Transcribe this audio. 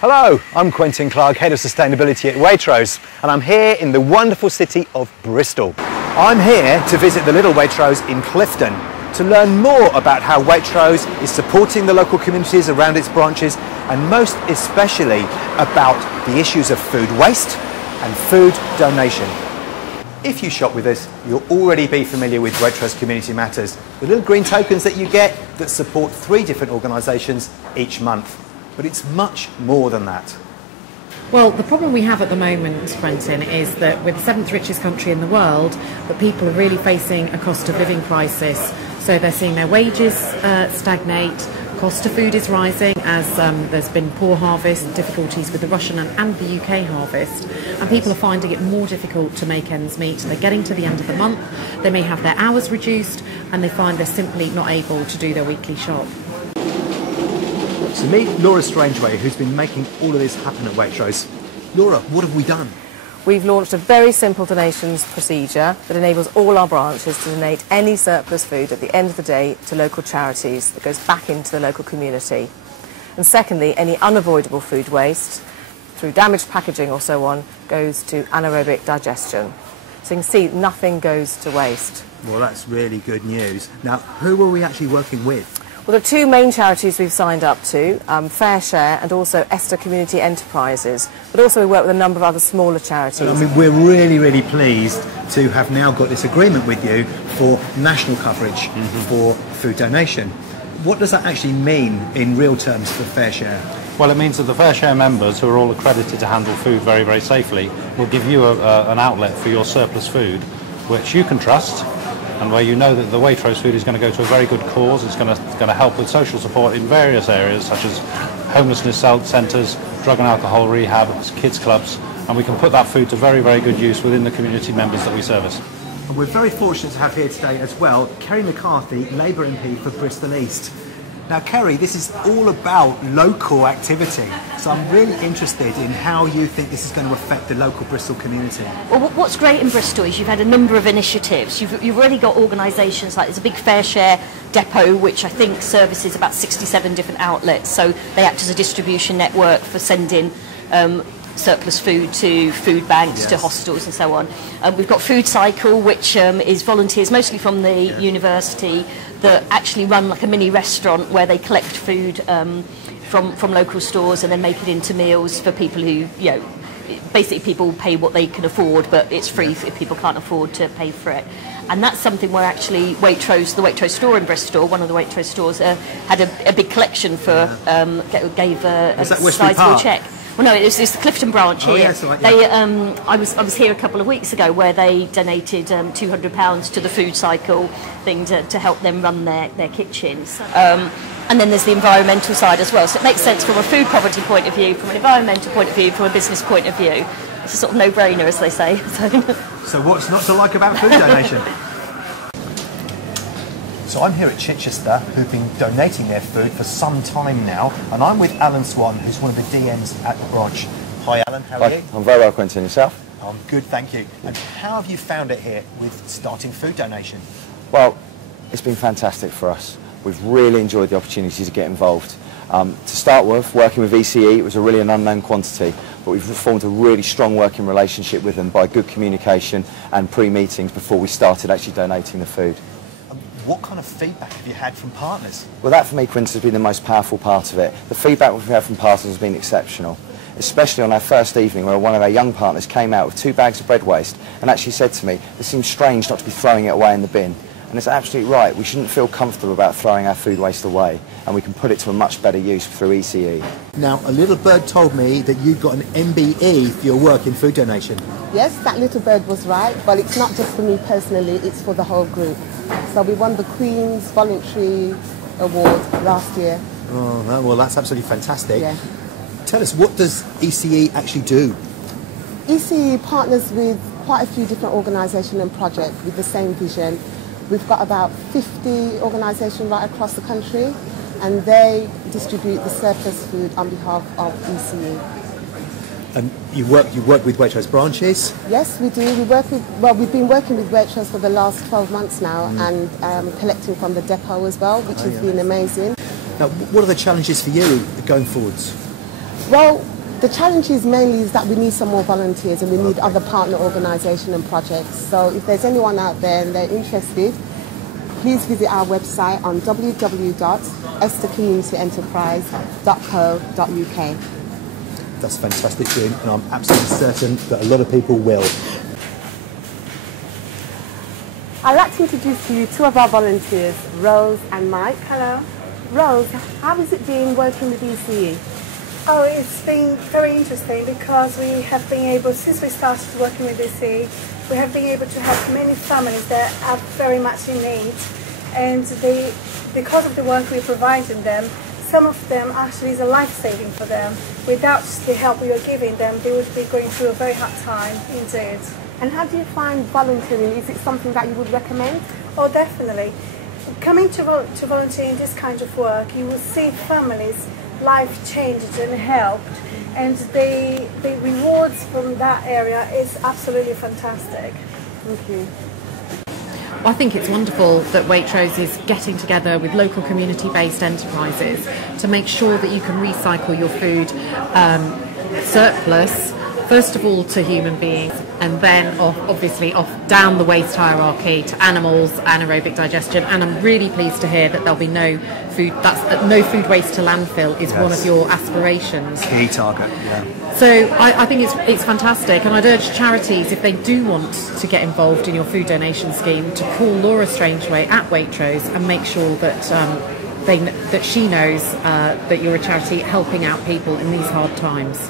Hello, I'm Quentin Clark, Head of Sustainability at Waitrose, and I'm here in the wonderful city of Bristol. I'm here to visit the little Waitrose in Clifton to learn more about how Waitrose is supporting the local communities around its branches, and most especially about the issues of food waste and food donation. If you shop with us, you'll already be familiar with Waitrose Community Matters, the little green tokens that you get that support 3 different organisations each month. But it's much more than that. Well, the problem we have at the moment, Quentin, is that we're the 7th richest country in the world, but people are really facing a cost of living crisis. So they're seeing their wages stagnate, cost of food is rising as there's been poor harvest, difficulties with the Russian and the UK harvest, and people are finding it more difficult to make ends meet. They're getting to the end of the month, they may have their hours reduced, and they find they're simply not able to do their weekly shop. So meet Laura Strangeway, who's been making all of this happen at Waitrose. Laura, what have we done? We've launched a very simple donations procedure that enables all our branches to donate any surplus food at the end of the day to local charities that goes back into the local community. And secondly, any unavoidable food waste, through damaged packaging or so on, goes to anaerobic digestion. So you can see nothing goes to waste. Well, that's really good news. Now, who are we actually working with? Well, there are 2 main charities we've signed up to, FareShare and also Esther Community Enterprises, but also we work with a number of other smaller charities. I mean, we're really pleased to have now got this agreement with you for national coverage for food donation. What does that actually mean in real terms for FareShare? Well, it means that the FareShare members, who are all accredited to handle food very safely, will give you an outlet for your surplus food, which you can trust, and where you know that the Waitrose food is going to go to a very good cause. It's going to help with social support in various areas, such as homelessness centres, drug and alcohol rehab, kids clubs, and we can put that food to very good use within the community members that we service. And we're very fortunate to have here today as well Kerry McCarthy, Labour MP for Bristol East. Now, Kerry, this is all about local activity, so I'm really interested in how you think this is going to affect the local Bristol community. Well, what's great in Bristol is you've had a number of initiatives. You've already got organisations like there's a big FareShare depot, which I think services about 67 different outlets, so they act as a distribution network for sending surplus food to food banks, to hostels and so on. We've got Food Cycle, which is volunteers mostly from the university that actually run like a mini restaurant where they collect food from local stores and then make it into meals for people who, you know, basically people pay what they can afford, but it's free if people can't afford to pay for it. And that's something where actually Waitrose, the Waitrose store in Bristol, one of the Waitrose stores, had a big collection for, gave a sizable cheque. Well, no, it's the Clifton branch here. Oh, yes, right, yeah. They, I was here a couple of weeks ago where they donated £200 to the Food Cycle thing to help them run their kitchens. And then there's the environmental side as well. So it makes sense from a food poverty point of view, from an environmental point of view, from a business point of view. It's a sort of no-brainer, as they say. So what's not to like about food donation? So I'm here at Chichester, who've been donating their food for some time now, and I'm with Allan Swan, who's one of the DMs at the branch. Hi Allan, how are you? I'm very well, Quentin. Yourself? I'm good, thank you. And how have you found it here with starting food donation? Well, it's been fantastic for us. We've really enjoyed the opportunity to get involved. To start with, working with ECE, it was really an unknown quantity, but we've formed a really strong working relationship with them by good communication and pre-meetings before we started actually donating the food. What kind of feedback have you had from partners? Well, that for me, Quintus, has been the most powerful part of it. The feedback we've had from partners has been exceptional, especially on our first evening where one of our young partners came out with 2 bags of bread waste and actually said to me, it seems strange not to be throwing it away in the bin. And it's absolutely right. We shouldn't feel comfortable about throwing our food waste away, and we can put it to a much better use through ECE. Now, a little bird told me that you've got an MBE for your work in food donation. Yes, that little bird was right, but it's not just for me personally, it's for the whole group. So we won the Queen's Voluntary Award last year. Oh, well, that's absolutely fantastic. Yeah. Tell us, what does ECE actually do? ECE partners with quite a few different organisations and projects with the same vision. We've got about 50 organisations right across the country, and they distribute the surplus food on behalf of ECE. And you work with Waitrose branches? Yes, we do. We've been working with Waitrose for the last 12 months now, and collecting from the depot as well, which has been amazing. Now, what are the challenges for you going forwards? Well, the challenge is mainly is that we need some more volunteers and we need other partner organisation and projects. So if there's anyone out there and they're interested, please visit our website on www.esthercommunityenterprise.co.uk. That's fantastic, June, and I'm absolutely certain that a lot of people will. I'd like to introduce to you two of our volunteers, Rose and Mike. Hello. Rose, how has it been working with ECE? Oh, it's been very interesting because we have been able, since we started working with ECE, we have been able to help many families that are very much in need. And because of the work we provided them, some of them actually is a life-saving for them. Without the help we are giving them, they would be going through a very hard time indeed. And how do you find volunteering? Is it something that you would recommend? Oh, definitely. Coming to volunteer in this kind of work, you will see families' life changed and helped, and the rewards from that area is absolutely fantastic. Thank you. I think it's wonderful that Waitrose is getting together with local community-based enterprises to make sure that you can recycle your food surplus, first of all to human beings, and then obviously off down the waste hierarchy to animals, anaerobic digestion. And I'm really pleased to hear that there'll be no food waste to landfill is one of your aspirations. Key target, yeah. So I think it's fantastic, and I'd urge charities, if they do want to get involved in your food donation scheme, to call Laura Strangeway at Waitrose and make sure that that she knows that you're a charity helping out people in these hard times.